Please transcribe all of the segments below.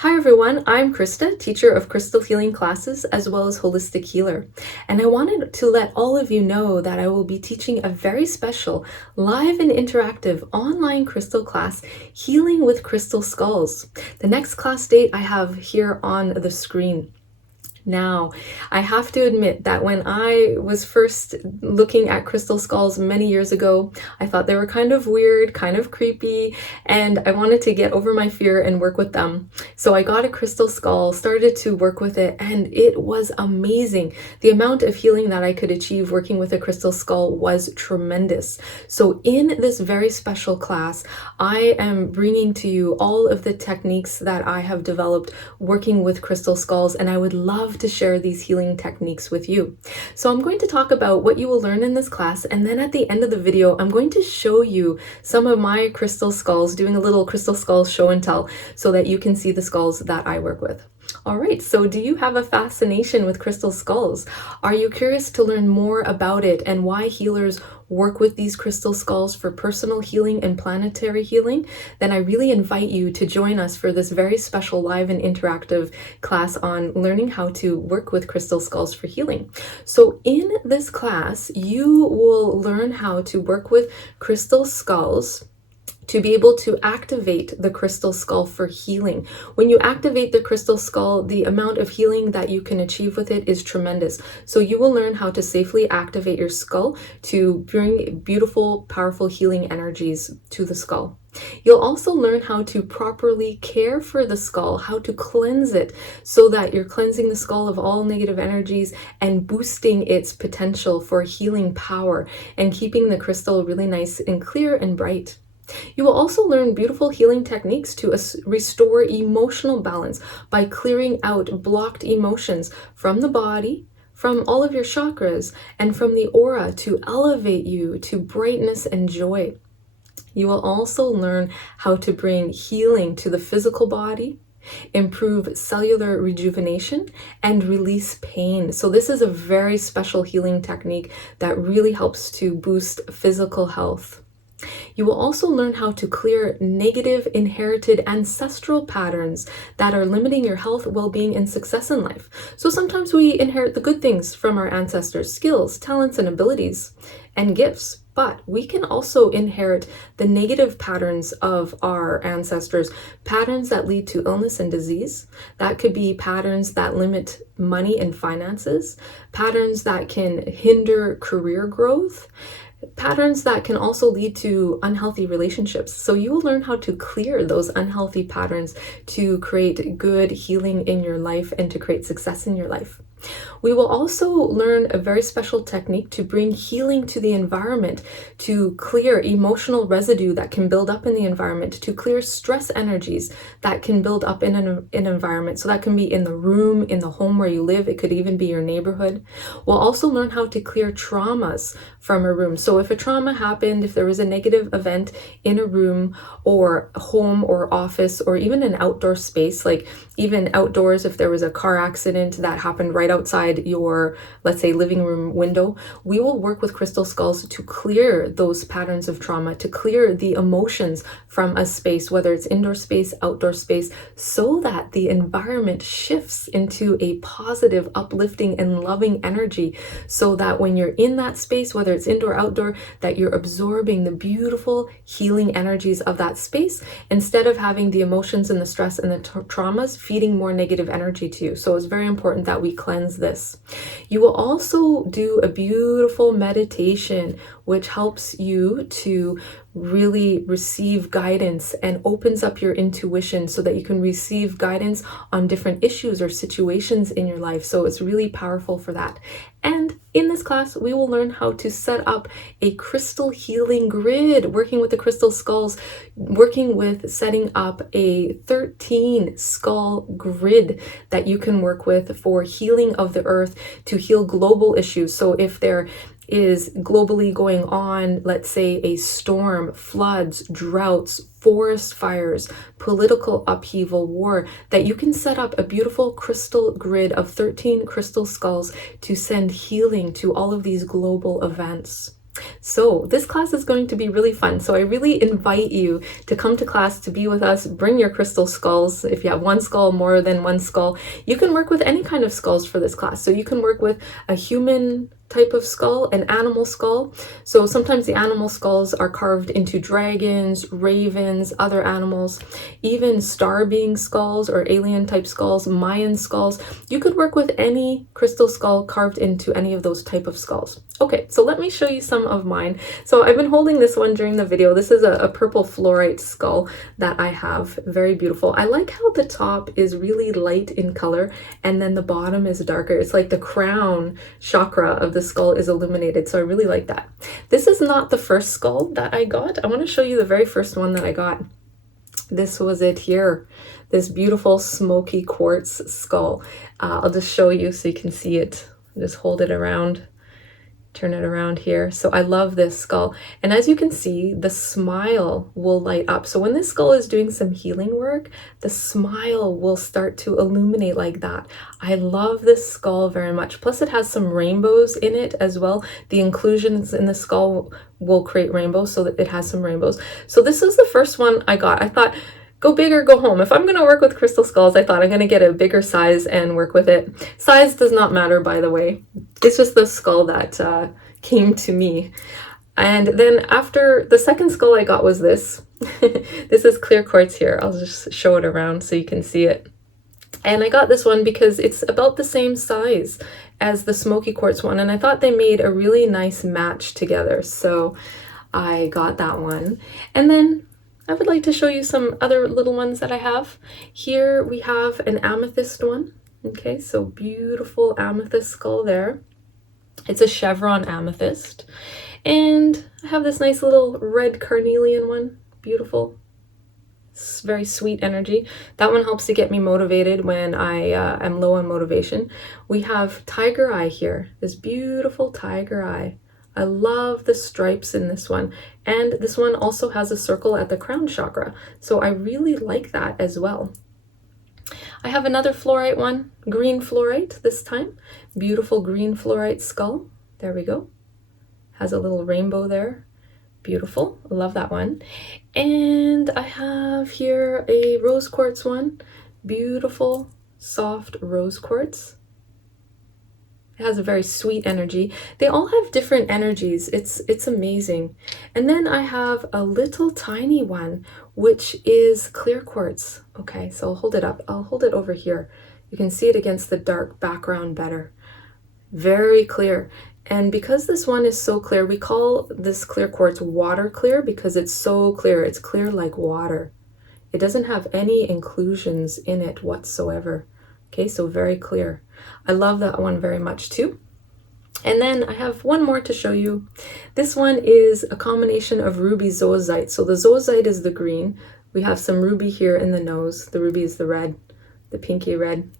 Hi everyone, I'm Krista, teacher of crystal healing classes as well as holistic healer. And I wanted to let all of you know that I will be teaching a very special live and interactive online crystal class, Healing with Crystal Skulls. The next class date I have here on the screen. Now, I have to admit that when I was first looking at crystal skulls many years ago, I thought they were kind of weird, kind of creepy, and I wanted to get over my fear and work with them. So I got a crystal skull, started to work with it, and it was amazing. The amount of healing that I could achieve working with a crystal skull was tremendous. So in this very special class, I am bringing to you all of the techniques that I have developed working with crystal skulls, and I would love to share these healing techniques with you. So I'm going to talk about what you will learn in this class, and then at the end of the video I'm going to show you some of my crystal skulls, doing a little crystal skull show and tell so that you can see the skulls that I work with. All right, so do you have a fascination with crystal skulls? Are you curious to learn more about it and why healers work with these crystal skulls for personal healing and planetary healing? Then I really invite you to join us for this very special live and interactive class on learning how to work with crystal skulls for healing. So in this class, you will learn how to work with crystal skulls to be able to activate the crystal skull for healing. When you activate the crystal skull, the amount of healing that you can achieve with it is tremendous. So you will learn how to safely activate your skull to bring beautiful, powerful healing energies to the skull. You'll also learn how to properly care for the skull, how to cleanse it so that you're cleansing the skull of all negative energies and boosting its potential for healing power and keeping the crystal really nice and clear and bright. You will also learn beautiful healing techniques to restore emotional balance by clearing out blocked emotions from the body, from all of your chakras, and from the aura to elevate you to brightness and joy. You will also learn how to bring healing to the physical body, improve cellular rejuvenation, and release pain. So this is a very special healing technique that really helps to boost physical health. You will also learn how to clear negative inherited ancestral patterns that are limiting your health, well-being, and success in life. So sometimes we inherit the good things from our ancestors, skills, talents, and abilities, and gifts. But we can also inherit the negative patterns of our ancestors, patterns that lead to illness and disease. That could be patterns that limit money and finances, patterns that can hinder career growth, patterns that can also lead to unhealthy relationships. So you will learn how to clear those unhealthy patterns to create good healing in your life and to create success in your life. We will also learn a very special technique to bring healing to the environment, to clear emotional residue that can build up in the environment, to clear stress energies that can build up in an environment. So that can be in the room, in the home where you live. It could even be your neighborhood. We'll also learn how to clear traumas from a room. So if a trauma happened, if there was a negative event in a room or home or office or even an outdoor space, like even outdoors, if there was a car accident that happened right outside your, let's say, living room window, we will work with crystal skulls to clear those patterns of trauma, to clear the emotions from a space, whether it's indoor space, outdoor space, so that the environment shifts into a positive, uplifting, and loving energy, so that when you're in that space, whether it's indoor, outdoor, that you're absorbing the beautiful healing energies of that space instead of having the emotions and the stress and the traumas feeding more negative energy to you. So it's very important that we cleanse this. You will also do a beautiful meditation which helps you to really receive guidance and opens up your intuition so that you can receive guidance on different issues or situations in your life. So it's really powerful for that. And in this class, we will learn how to set up a crystal healing grid, working with the crystal skulls, working with setting up a 13 skull grid that you can work with for healing of the earth, to heal global issues. So if there is globally going on, let's say, a storm, floods, droughts, forest fires, political upheaval, war, that you can set up a beautiful crystal grid of 13 crystal skulls to send healing to all of these global events. So this class is going to be really fun. So I really invite you to come to class, to be with us. Bring your crystal skulls. If you have one skull, more than one skull, you can work with any kind of skulls for this class. So you can work with a human type of skull, an animal skull. So sometimes the animal skulls are carved into dragons, ravens, other animals, even star being skulls or alien type skulls, Mayan skulls. You could work with any crystal skull carved into any of those type of skulls. Okay, so let me show you some of mine. So I've been holding this one during the video. This is a purple fluorite skull that I have. Very beautiful. I like how the top is really light in color and then the bottom is darker. It's like the crown chakra of the skull is illuminated, so I really like that. This is not the first skull that I got. I want to show you the very first one that I got. This was it here, this beautiful smoky quartz skull. I'll just show you so you can see it. Just hold it around, turn it around here. So I love this skull, and as you can see, the smile will light up. So when this skull is doing some healing work, the smile will start to illuminate like that. I love this skull very much. Plus it has some rainbows in it as well. The inclusions in the skull will create rainbows, so that it has some rainbows. So this is the first one I got. I thought, go big or go home. If I'm going to work with crystal skulls, I thought I'm going to get a bigger size and work with it. Size does not matter, by the way. It's just the skull that came to me. And then after, the second skull I got was this. This is clear quartz here. I'll just show it around so you can see it. And I got this one because it's about the same size as the smoky quartz one, and I thought they made a really nice match together. So I got that one. And then I would like to show you some other little ones that I have. Here we have an amethyst one. Okay, so beautiful amethyst skull there. It's a chevron amethyst. And I have this nice little red carnelian one. Beautiful. It's very sweet energy. That one helps to get me motivated when I am low on motivation. We have tiger eye here. This beautiful tiger eye. I love the stripes in this one. And this one also has a circle at the crown chakra. So I really like that as well. I have another fluorite one, green fluorite this time. Beautiful green fluorite skull. There we go. Has a little rainbow there. Beautiful. I love that one. And I have here a rose quartz one. Beautiful, soft rose quartz. It has a very sweet energy. They all have different energies. It's amazing. And then I have a little tiny one, which is clear quartz. Okay, so I'll hold it up. I'll hold it over here. You can see it against the dark background better. Very clear. And because this one is so clear, we call this clear quartz water clear because it's so clear. It's clear like water. It doesn't have any inclusions in it whatsoever. Okay, so very clear. I love that one very much too. And then I have one more to show you. This one is a combination of ruby zoisite. So the zoisite is the green. We have some ruby here in the nose. The ruby is the red, the pinky red.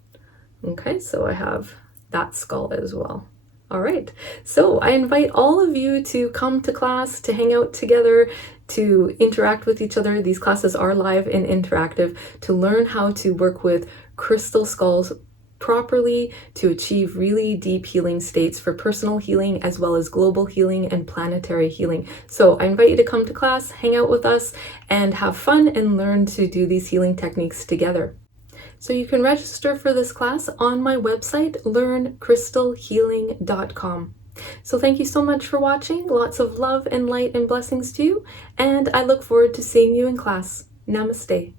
Okay, so I have that skull as well. All right, so I invite all of you to come to class, to hang out together, to interact with each other. These classes are live and interactive, to learn how to work with crystal skulls properly, to achieve really deep healing states for personal healing as well as global healing and planetary healing. So I invite you to come to class, hang out with us, and have fun and learn to do these healing techniques together. So you can register for this class on my website, learncrystalhealing.com. So thank you so much for watching. Lots of love and light and blessings to you, and I look forward to seeing you in class. Namaste.